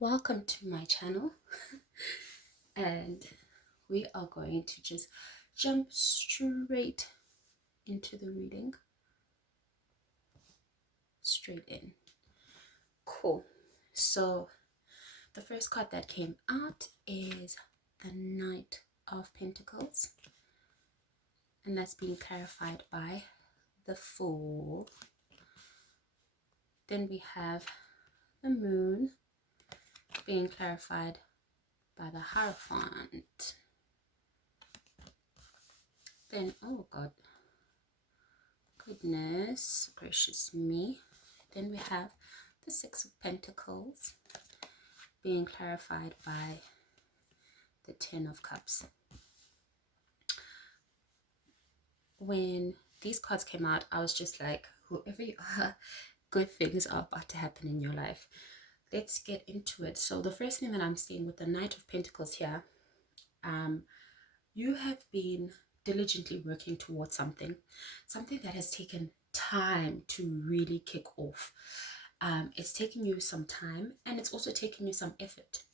Welcome to my channel, and we are going to just jump straight into the reading. Straight in. Cool. So the first card that came out is the Knight of Pentacles, and that's being clarified by the Fool. Then we have the Moon being clarified by the Hierophant. Then, oh God, goodness gracious me. Then we have the Six of Pentacles being clarified by the Ten of Cups. When these cards came out, I was just like, whoever you are, good things are about to happen in your life. Let's get into it. So the first thing that I'm seeing with the Knight of Pentacles here, you have been diligently working towards something that has taken time to really kick off. It's taking you some time, and it's also taking you some effort.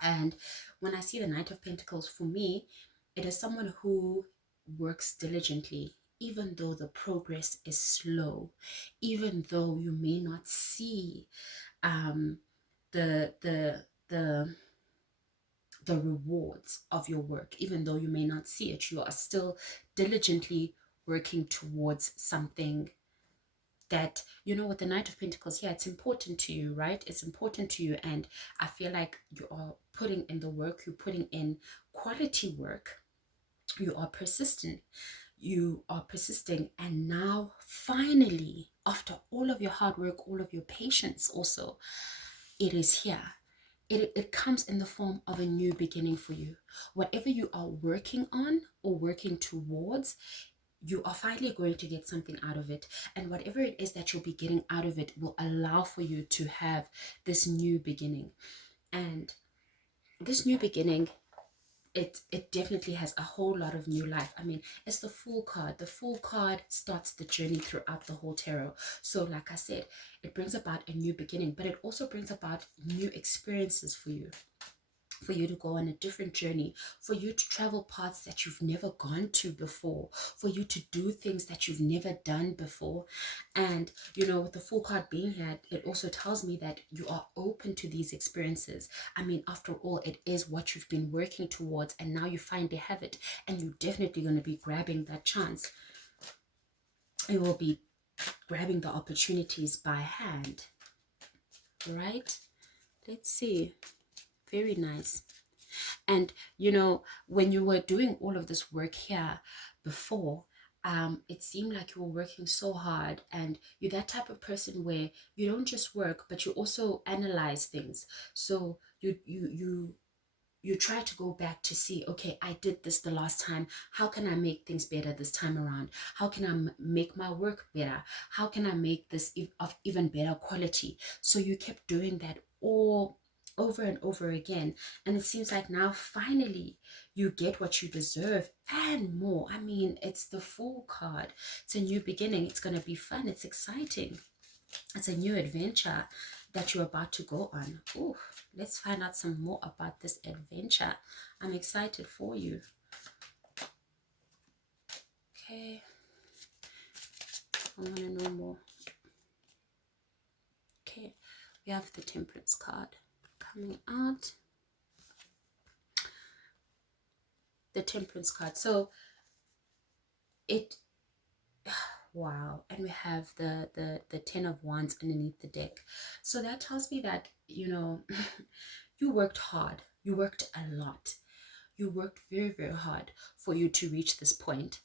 And when I see the Knight of Pentacles, for me, it is someone who works diligently, even though the progress is slow, even though you may not see the rewards of your work. Even though you may not see it, you are still diligently working towards something that, you know, with the Knight of Pentacles, yeah, it's important to you, right? It's important to you, and I feel like you are putting in the work, you're putting in quality work, you are persistent, you are persisting, and now finally, after all of your hard work, all of your patience also, it is here. It comes in the form of a new beginning for you. Whatever you are working on or working towards, you are finally going to get something out of it. And whatever it is that you'll be getting out of it will allow for you to have this new beginning. And this new beginning, it definitely has a whole lot of new life. I mean, it's the Fool card. The Fool card starts the journey throughout the whole tarot. So like I said, it brings about a new beginning, but it also brings about new experiences for you to go on a different journey, for you to travel paths that you've never gone to before, for you to do things that you've never done before. And, you know, with the Fool card being here, it also tells me that you are open to these experiences. I mean, after all, it is what you've been working towards, and now you finally have it, and you're definitely going to be grabbing that chance. You will be grabbing the opportunities by hand, right? Let's see. Very nice. And, you know, when you were doing all of this work here before, it seemed like you were working so hard, and you're that type of person where you don't just work, but you also analyze things. So you try to go back to see, okay, I did this the last time. How can I make things better this time around? How can I make my work better? How can I make this of even better quality? So you kept doing that all over and over again, and it seems like now finally you get what you deserve and more. I mean, it's the Fool card. It's a new beginning. It's going to be fun. It's exciting. It's a new adventure that you're about to go on. Ooh, let's find out some more about this adventure. I'm excited for you. Okay, I want to know more. Okay, we have the Temperance card coming out. The Temperance card. So it, wow, and we have the Ten of Wands underneath the deck. So that tells me that, you know, you worked hard. You worked a lot. You worked very, very hard for you to reach this point.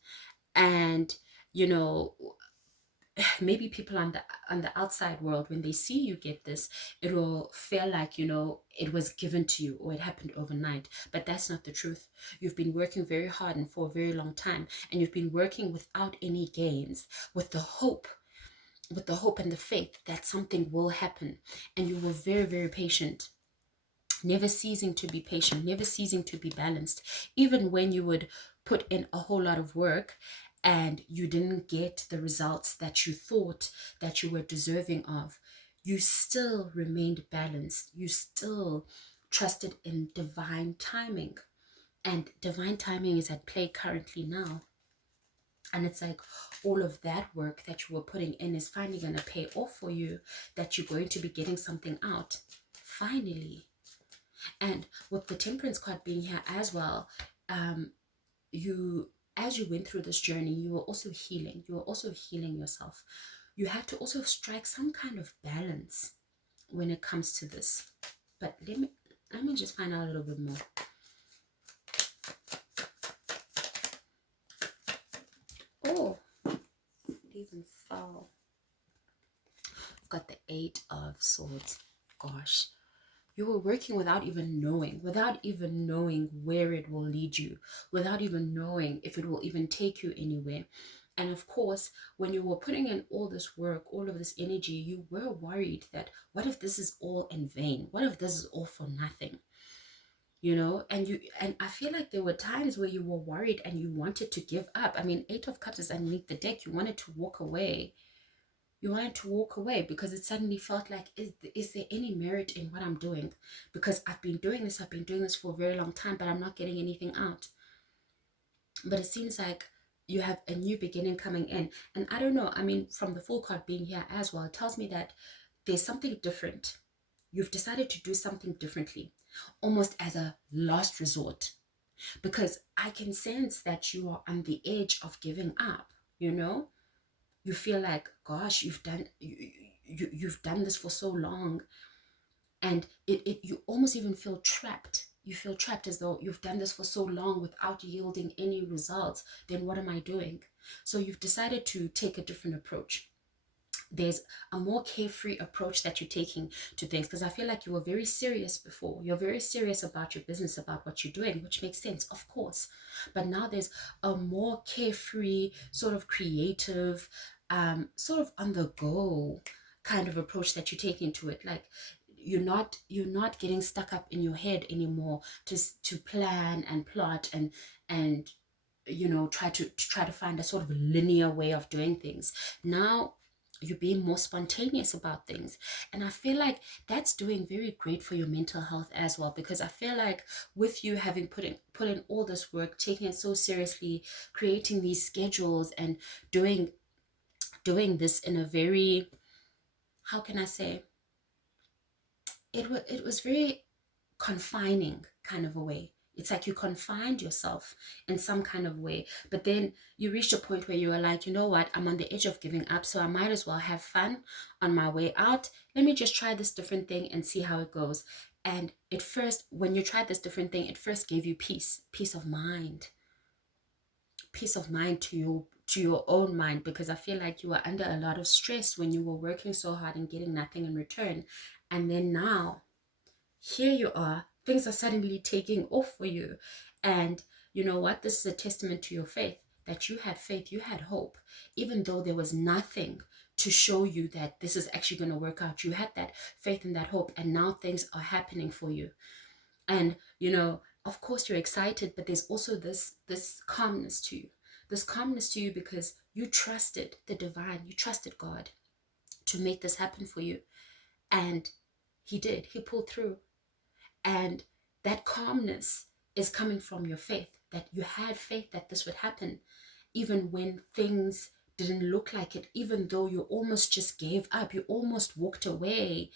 And, you know, maybe people on the outside world, when they see you get this, it will feel like, you know, it was given to you or it happened overnight. But that's not the truth. You've been working very hard and for a very long time, and you've been working without any gains, with the hope and the faith that something will happen. And you were very, very patient, never ceasing to be patient, never ceasing to be balanced. Even when you would put in a whole lot of work and you didn't get the results that you thought that you were deserving of, you still remained balanced. You still trusted in divine timing. And divine timing is at play currently now. And it's like all of that work that you were putting in is finally going to pay off for you, that you're going to be getting something out finally. And with the Temperance card being here as well, you, as you went through this journey, you were also healing. You were also healing yourself. You had to also strike some kind of balance when it comes to this. But let me just find out a little bit more. Oh, it even fell. I've got the 8 of Swords. Gosh, you were working without even knowing where it will lead you, without even knowing if it will even take you anywhere. And of course, when you were putting in all this work, all of this energy, you were worried that what if this is all in vain? What if this is all for nothing? You know, and I feel like there were times where you were worried and you wanted to give up. I mean, 8 of Cups is underneath the deck. You wanted to walk away. You wanted to walk away because it suddenly felt like, is there any merit in what I'm doing? Because I've been doing this for a very long time, but I'm not getting anything out. But it seems like you have a new beginning coming in. And I don't know, I mean, from the Fool card being here as well, it tells me that there's something different. You've decided to do something differently, almost as a last resort. Because I can sense that you are on the edge of giving up, you know? You feel like, gosh, you've done this for so long, and you almost even feel trapped. You feel trapped, as though you've done this for so long without yielding any results. Then what am I doing? So you've decided to take a different approach. There's a more carefree approach that you're taking to things, because I feel like you were very serious before. You're very serious about your business, about what you're doing, which makes sense, of course. But now there's a more carefree, sort of creative, sort of on the go kind of approach that you take into it. Like you're not getting stuck up in your head anymore to plan and plot and you know, try to find a sort of linear way of doing things. Now you're being more spontaneous about things, and I feel like that's doing very great for your mental health as well, because I feel like with you having put in all this work, taking it so seriously, creating these schedules and doing this in a very, how can I say, it was very confining kind of a way. It's like you confined yourself in some kind of way. But then you reached a point where you were like, you know what, I'm on the edge of giving up, so I might as well have fun on my way out. Let me just try this different thing and see how it goes. And at first, when you tried this different thing, it first gave you peace of mind. Peace of mind to your own mind, because I feel like you were under a lot of stress when you were working so hard and getting nothing in return. And then now, here you are, things are suddenly taking off for you. And you know what? This is a testament to your faith, that you had faith, you had hope, even though there was nothing to show you that this is actually going to work out. You had that faith and that hope, and now things are happening for you. And you know, of course you're excited, but there's also this calmness to you. This calmness to you because you trusted the divine, you trusted God to make this happen for you. And he did. He pulled through. And that calmness is coming from your faith, that you had faith that this would happen, even when things didn't look like it, even though you almost just gave up, you almost walked away.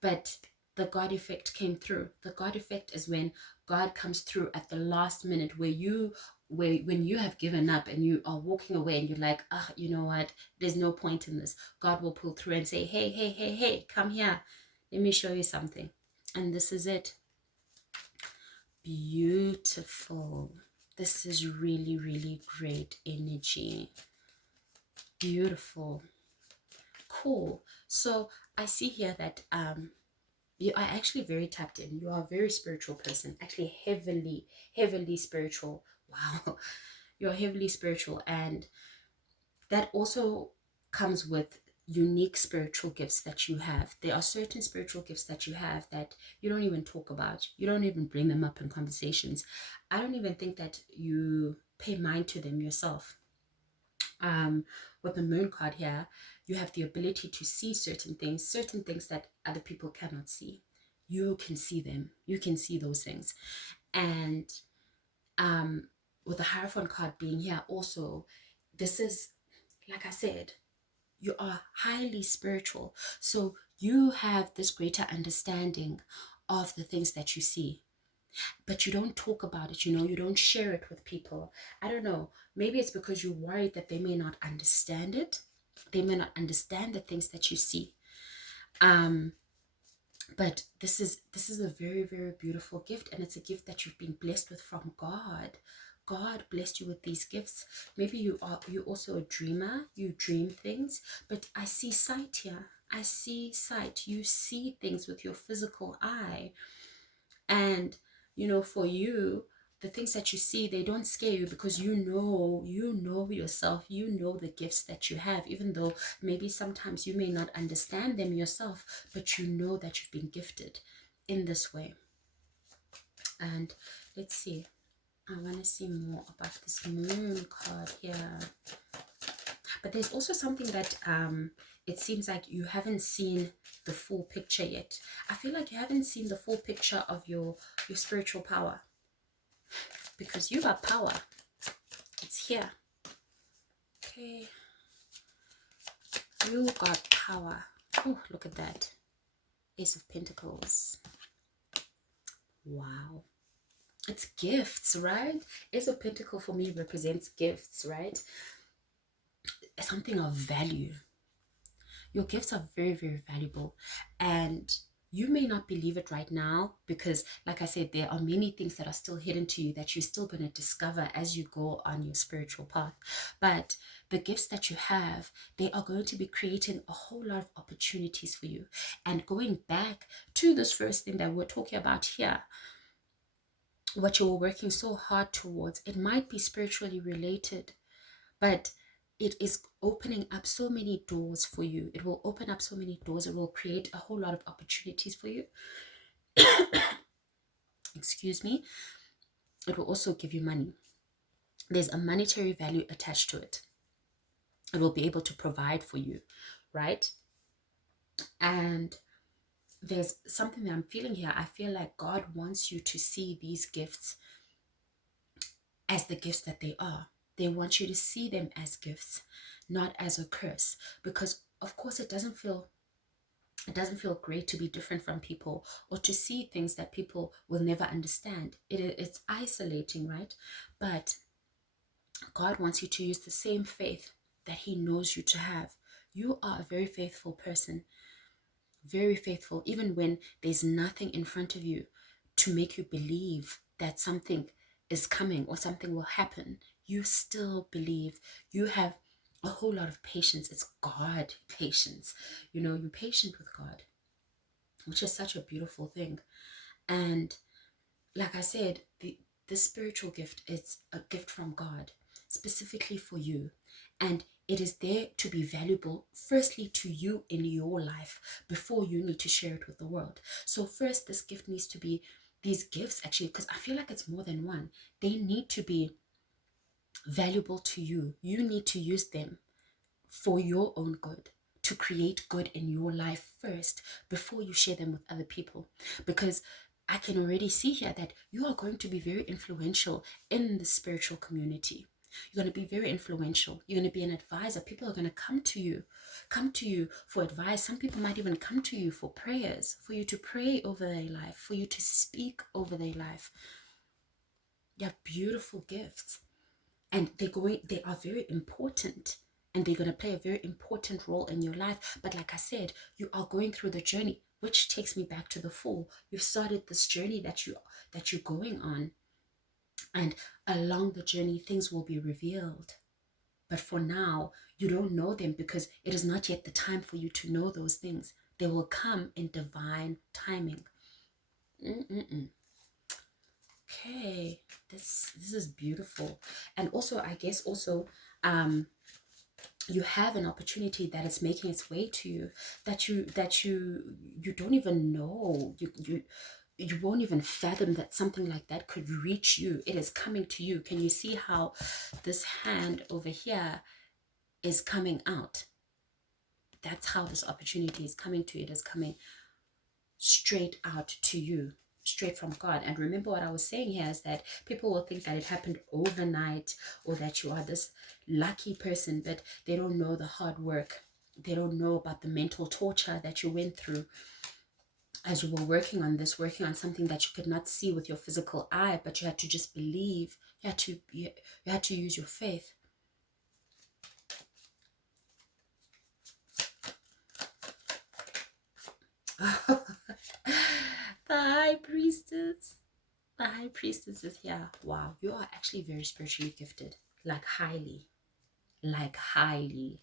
But the God effect came through. The God effect is when God comes through at the last minute, when you have given up and you are walking away and you're like, you know what, there's no point in this. God will pull through and say, hey, come here. Let me show you something. And this is it. Beautiful. This is really, really great energy. Beautiful. Cool. So I see here that you are actually very tapped in. You are a very spiritual person. Actually heavily spiritual. Wow. You're heavily spiritual, and that also comes with unique spiritual gifts that you have. There are certain spiritual gifts that you have that you don't even talk about. You don't even bring them up in conversations. I don't even think that you pay mind to them yourself. with the moon card here, you have the ability to see certain things that other people cannot see. You can see them. You can see those things. And with the Hierophant card being here also, this is, like I said, you are highly spiritual. So you have this greater understanding of the things that you see, but you don't talk about it, you don't share it with people. I don't know, maybe it's because you're worried that they may not understand it. They may not understand the things that you see. But this is a very, very beautiful gift, and it's a gift that you've been blessed with from God. God blessed you with these gifts. Maybe you're also a dreamer. You dream things, but I see sight here. I see sight. You see things with your physical eye. And for you, the things that you see, they don't scare you, because you know yourself, you know the gifts that you have, even though maybe sometimes you may not understand them yourself, but you know that you've been gifted in this way. And let's see, I want to see more about this moon card here. But there's also something that it seems like you haven't seen the full picture yet. I feel like you haven't seen the full picture of your spiritual power, because you got power. It's here. Okay. You got power. Oh, look at that. Ace of Pentacles. Wow. It's gifts, right? Ace of Pentacles for me represents gifts, right? Something of value. Your gifts are very, very valuable, and you may not believe it right now, because like I said, there are many things that are still hidden to you that you're still going to discover as you go on your spiritual path. But the gifts that you have, they are going to be creating a whole lot of opportunities for you. And going back to this first thing that we're talking about here, what you were working so hard towards, it might be spiritually related, but it is opening up so many doors for you. It will open up so many doors. It will create a whole lot of opportunities for you. Excuse me. It will also give you money. There's a monetary value attached to it. It will be able to provide for you, right? And there's something that I'm feeling here. I feel like God wants you to see these gifts as the gifts that they are. They want you to see them as gifts, not as a curse, because of course it doesn't feel great to be different from people, or to see things that people will never understand. It's isolating, right? But God wants you to use the same faith that He knows you to have. You are a very faithful person, very faithful, even when there's nothing in front of you to make you believe that something is coming or something will happen. You still believe. You have a whole lot of patience. It's God patience. You're patient with God, which is such a beautiful thing. And like I said, the spiritual gift is a gift from God, specifically for you. And it is there to be valuable, firstly, to you in your life, before you need to share it with the world. So first, this gift needs to be, these gifts actually, because I feel like it's more than one, they need to be valuable to you. You need to use them for your own good, to create good in your life first, before you share them with other people. Because I can already see here that you are going to be very influential in the spiritual community. You're going to be very influential. You're going to be an advisor. People are going to come to you for advice. Some people might even come to you for prayers, for you to pray over their life, for you to speak over their life. You have beautiful gifts, and they are very important, and they're going to play a very important role in your life. But like I said, you are going through the journey, which takes me back to the Fool. You've started this journey that you're going on, and along the journey things will be revealed. But for now, you don't know them, because it is not yet the time for you to know those things. They will come in divine timing. Okay, this is beautiful. And also, I guess also you have an opportunity that is making its way to you, that you don't even know. You won't even fathom that something like that could reach you. It is coming to you. Can you see how this hand over here is coming out. That's how this opportunity is coming to you. It is coming straight out to you, straight from God. And remember what I was saying here is that people will think that it happened overnight or that you are this lucky person, but they don't know the hard work. They don't know about the mental torture that you went through as you were working on this, working on something that you could not see with your physical eye, but you had to just believe. You had to use your faith. The high priestess. The high priestess is here. Wow, you are actually very spiritually gifted. Like highly. Like highly.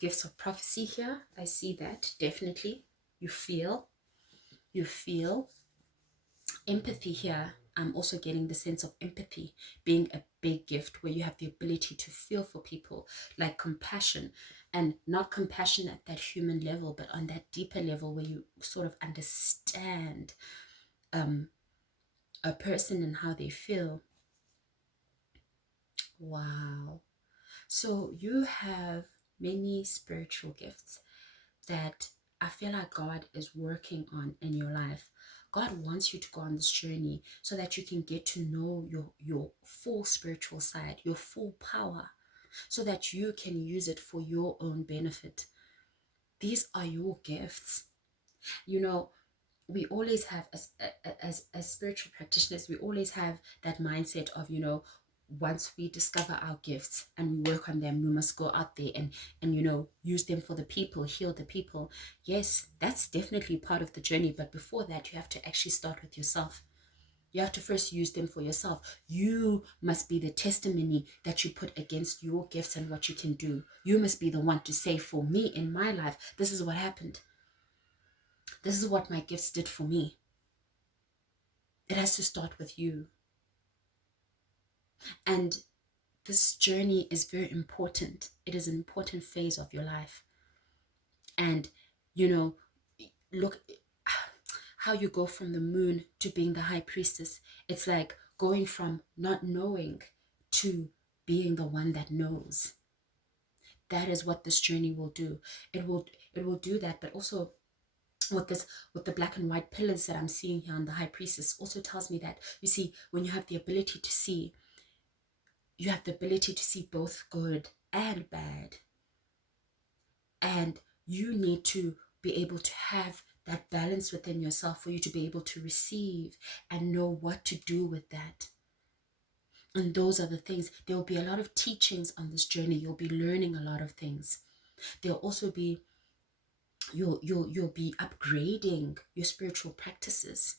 Gifts of prophecy here. I see that. Definitely. You feel. Empathy here. I'm also getting the sense of empathy being a big gift, where you have the ability to feel for people, like compassion, and not compassion at that human level, but on that deeper level where you sort of understand a person and how they feel. Wow. So you have many spiritual gifts that I feel like God is working on in your life. God wants you to go on this journey so that you can get to know your full spiritual side, your full power, so that you can use it for your own benefit. These are your gifts. You know, we always have, as spiritual practitioners, we always have that mindset of, once we discover our gifts and we work on them, we must go out there and use them for the people, heal the people. Yes, that's definitely part of the journey, but before that, you have to actually start with yourself. You have to first use them for yourself. You must be the testimony that you put against your gifts and what you can do. You must be the one to say, for me in my life, this is what happened. This is what my gifts did for me. It has to start with you. And this journey is very important. It is an important phase of your life. And, look how you go from the moon to being the high priestess. It's like going from not knowing to being the one that knows. That is what this journey will do. It will do that, but also with the black and white pillars that I'm seeing here on the high priestess also tells me that, you see, when you have the ability to see, you have the ability to see both good and bad. And you need to be able to have that balance within yourself for you to be able to receive and know what to do with that. And those are the things. There will be a lot of teachings on this journey. You'll be learning a lot of things. There'll also be, you'll be upgrading your spiritual practices,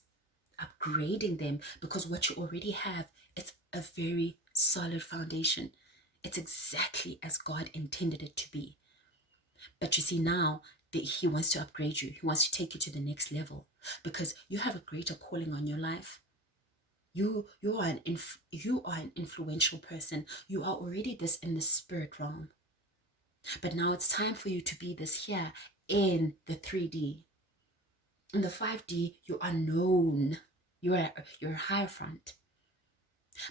upgrading them, because what you already have, it's a very solid foundation. It's exactly as God intended it to be. But you see, now that He wants to upgrade you, He wants to take you to the next level, because you have a greater calling on your life. You are an influential person. You are already this in the spirit realm. But now it's time for you to be this here in the 3D. In the 5D, you are known. You're higher front.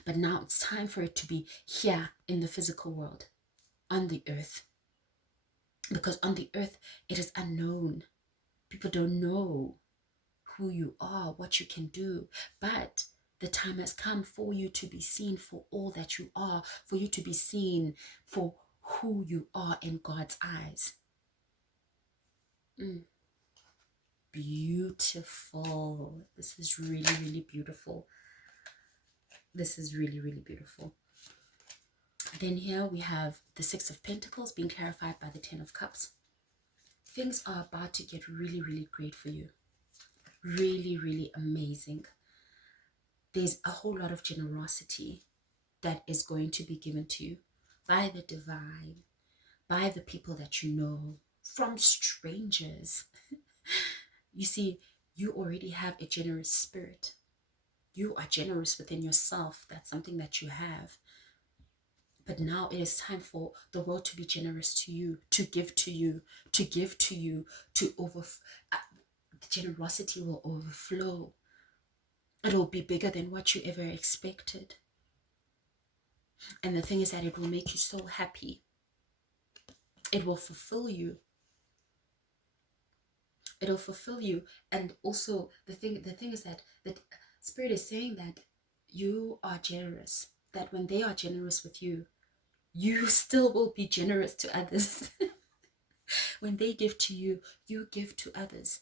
But now it's time for it to be here in the physical world, on the earth. Because on the earth, it is unknown. People don't know who you are, what you can do. But the time has come for you to be seen for all that you are, for you to be seen for who you are in God's eyes. Beautiful. This is really, really beautiful. This is really, really beautiful. Then here we have the 6 of Pentacles being clarified by the 10 of Cups. Things are about to get really, really great for you. Really, really amazing. There's a whole lot of generosity that is going to be given to you by the divine, by the people that you know, from strangers. You see, you already have a generous spirit. You are generous within yourself. That's something that you have. But now it is time for the world to be generous to you, to give to you, to give to you, the generosity will overflow. It will be bigger than what you ever expected. And the thing is that it will make you so happy. It will fulfill you. It'll fulfill you. And also the thing is that Spirit is saying that you are generous. That when they are generous with you still will be generous to others. When they give to you, you give to others.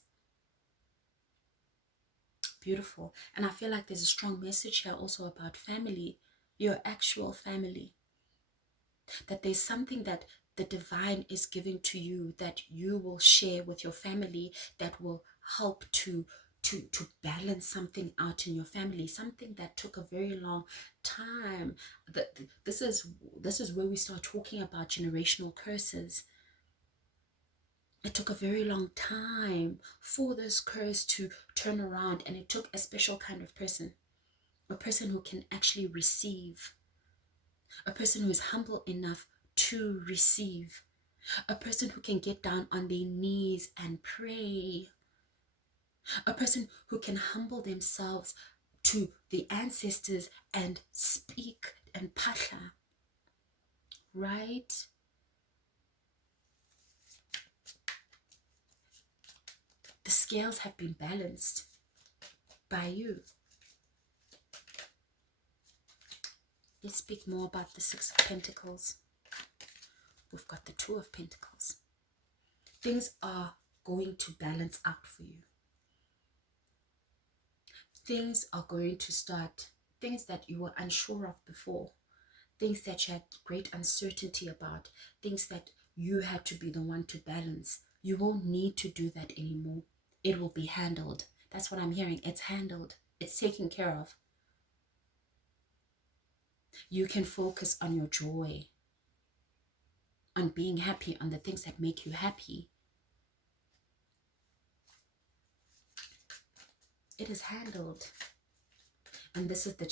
Beautiful. And I feel like there's a strong message here also about family, your actual family. That there's something that the divine is giving to you that you will share with your family that will help to balance something out in your family, something that took a very long time. This is where we start talking about generational curses. It took a very long time for this curse to turn around, and it took a special kind of person, a person who can actually receive, a person who is humble enough to receive, a person who can get down on their knees and pray, a person who can humble themselves to the ancestors and speak and pasha, right? The scales have been balanced by you. Let's speak more about the Six of Pentacles. We've got the Two of Pentacles. Things are going to balance out for you. Things are going to start, things that you were unsure of before, things that you had great uncertainty about, things that you had to be the one to balance. You won't need to do that anymore. It will be handled. That's what I'm hearing. It's handled. It's taken care of. You can focus on your joy, on being happy, on the things that make you happy. It is handled. And this is the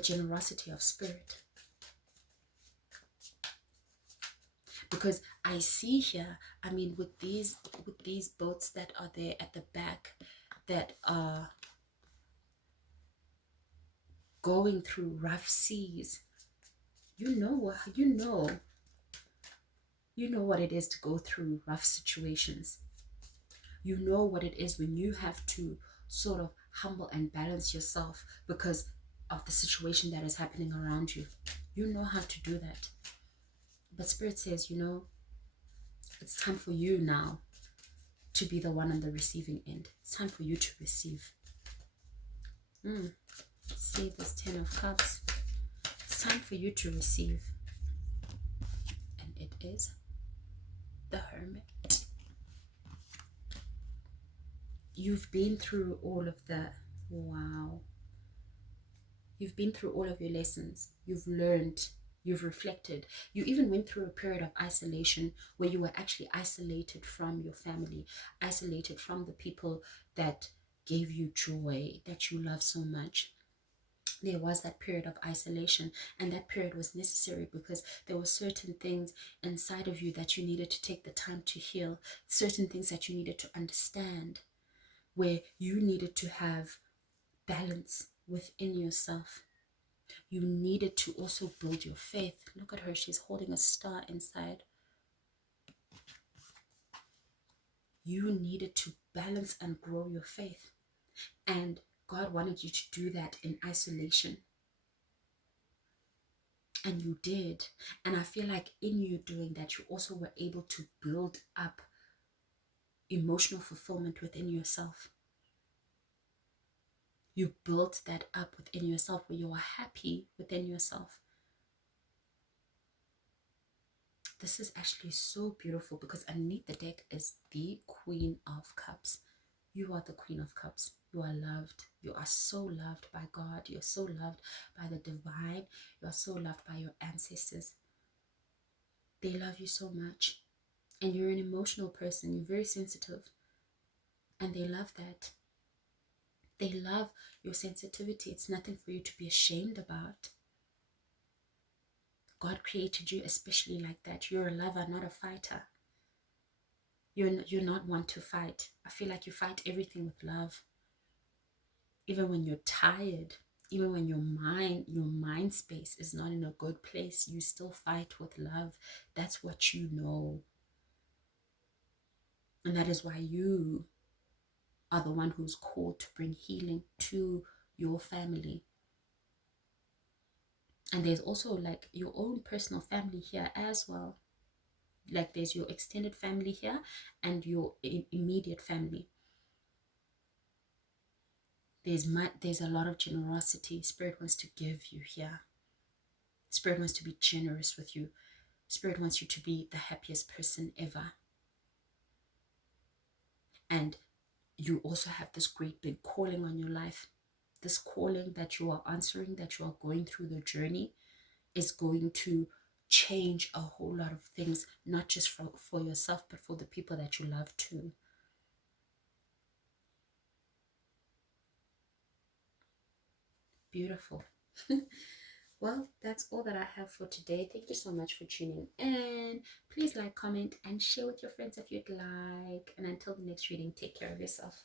generosity of Spirit. Because I see here, I mean, with these boats that are there at the back that are going through rough seas, you know what it is to go through rough situations. You know what it is when you have to sort of humble and balance yourself because of the situation that is happening around you. You know how to do that. But Spirit says, it's time for you now to be the one on the receiving end. It's time for you to receive. Let's see this 10 of Cups. It's time for you to receive. And it is the Hermit. You've been through all of the, wow. You've been through all of your lessons. You've learned. You've reflected. You even went through a period of isolation where you were actually isolated from your family, isolated from the people that gave you joy, that you love so much. There was that period of isolation, and that period was necessary because there were certain things inside of you that you needed to take the time to heal, certain things that you needed to understand, where you needed to have balance within yourself. You needed to also build your faith. Look at her. She's holding a star inside. You needed to balance and grow your faith. And God wanted you to do that in isolation. And you did. And I feel like in you doing that, you also were able to build up emotional fulfillment within yourself. You built that up within yourself where you are happy within yourself. This is actually so beautiful because underneath the deck is the Queen of Cups. You are the Queen of Cups. You are loved. You are so loved by God. You're so loved by the divine. You are so loved by your ancestors. They love you so much. And you're an emotional person. You're very sensitive. And they love that. They love your sensitivity. It's nothing for you to be ashamed about. God created you especially like that. You're a lover, not a fighter. You're not one to fight. I feel like you fight everything with love. Even when you're tired, even when your mind space is not in a good place, you still fight with love. That's what you know. And that is why you are the one who's called to bring healing to your family. And there's also like your own personal family here as well. Like there's your extended family here and your immediate family. There's a lot of generosity. Spirit wants to give you here. Spirit wants to be generous with you. Spirit wants you to be the happiest person ever. And you also have this great big calling on your life. This calling that you are answering, that you are going through the journey, is going to change a whole lot of things, not just for yourself, but for the people that you love too. Beautiful. Well, that's all that I have for today. Thank you so much for tuning in. Please like, comment, and share with your friends if you'd like. And until the next reading, take care of yourself.